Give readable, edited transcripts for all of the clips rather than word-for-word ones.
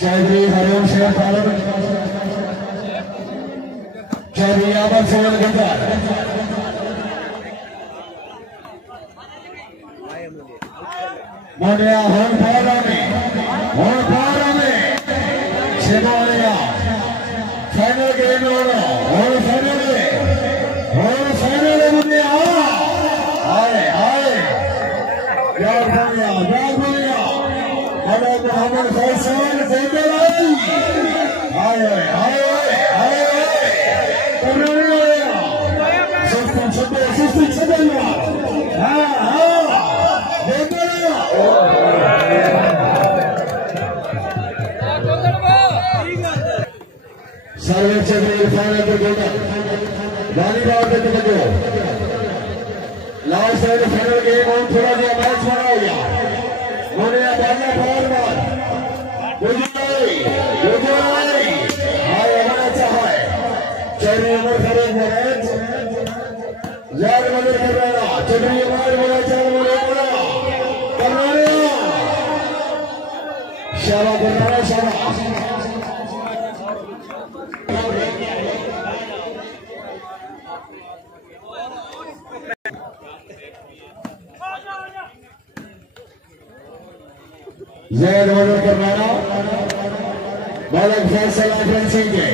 चौधरी हरिओम शेर चौधरी आमद सोनल गंजार मोनिया होन फारा में शिवानिया फाइनल गेम होना होन फाइनल मोनिया आए यार मोनिया हमें मोहम्मद फैसल जिंदा आए सर्वे चंद्र फाइनल पर गोटा वाली बात है तो लास्ट साइड फाइनल गेम और थोड़ा सा मैच बना हो गया मोने बाजा फॉरवर्ड गुजराई हाय हमारा चाहे चौधरी उमर फरूक महाराज याद मदद कर रहा चौधरी उमर बोला चार बोले बोला करनारे शाबाश जैद मदद करना बालक फैसल फेंसिंग के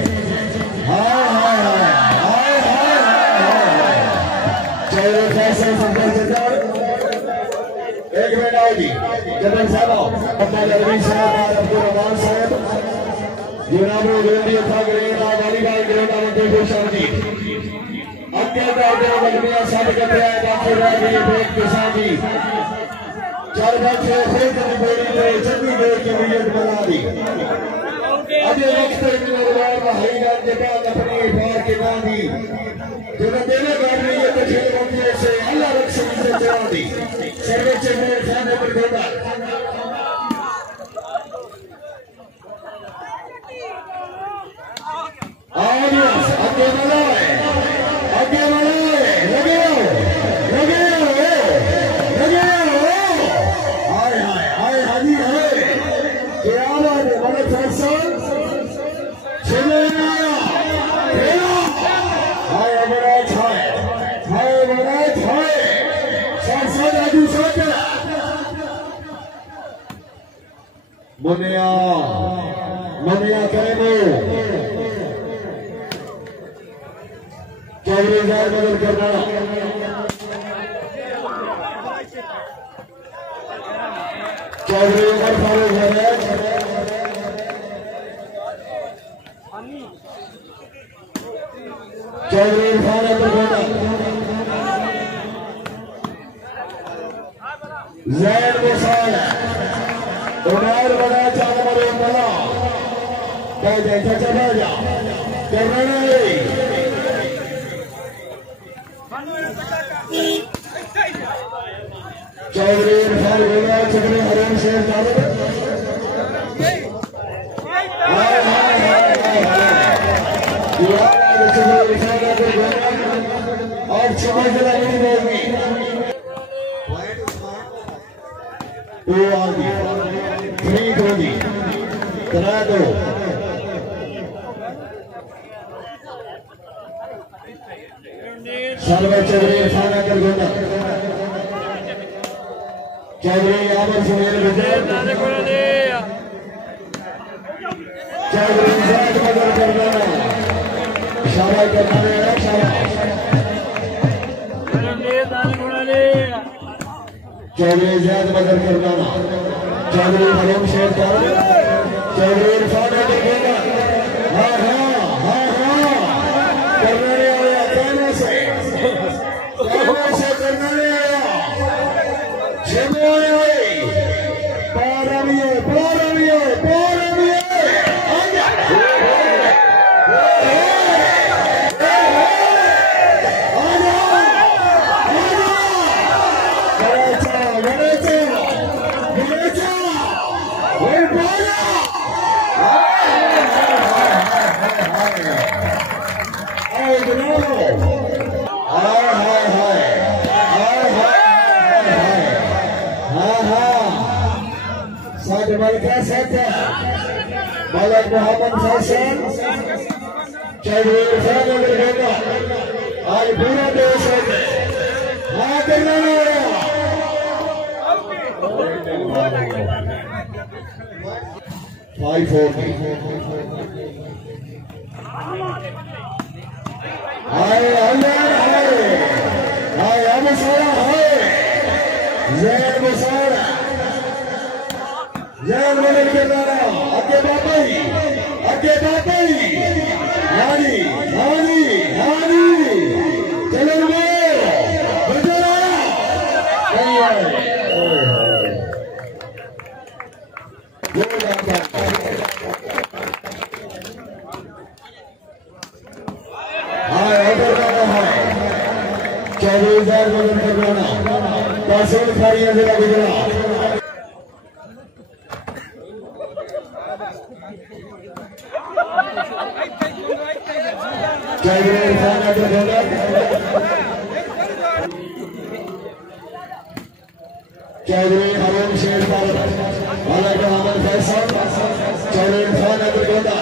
चलो फैसल एक मिनट आओगी जबल साहब मोहम्मद अरबी साहब अब्दुल रहमान साहब जनाब गोविंद था ग्रेड वाली बाई ग्रेड आने को शादी अत्यंत आदरणीय साहब कहते हैं डॉक्टर राजी बेग किसानी चार बच्चे खेत में बोली थे चंदी देर की वीडियो बना दी अजय वक्त में निर्वाण भाई जान जगह अपनी बार के बांधी जो देने वाली ये तो खेल होती से अल्लाह रक्षा से चला दी सर्वोच्च मेरे खाने पर गोटा आगे मुनिया करेंगे चौधरी जाए बदल करना चौधरी उमर फारूक महाराज चौधरी इरफान अब्दुल गोटा जैद मुसाल उमर बड़ा चाल मरे मला बैठे चाचा बैठा करना नहीं चौधरी इरफान गोटा चौधरी हरिओम शेर तालब और समझ लगी होगी वो आगे फ्रीड होगी करा दो सर्वे चौधरी इरफान अब्दुल गोटा चौधरी आमर सुनील विजय चौधरी जैद बदल करना शाबाश करना चौधरी जैद बदल करना चौधरी हरिओम शेर चौधरी इरफान अब्दुल गोटा करने आया कहने से करने आया मलका सत्ता मलक मोहम्मद फैसल चौधरी इरफान अग्रगोटा आज पूरा देश है हाँ करना फाइव फोर हाय अब सारा है जैन मुसारा जैन मदद करना आगे बाबाई हानी हानी हानी चलो बजा हजार मदद करना तहसील खारिया जिला गुजरात चौधरी हरून शेर मलक मोहम्मद फैसल चौधरी इरफान अग्रगोटा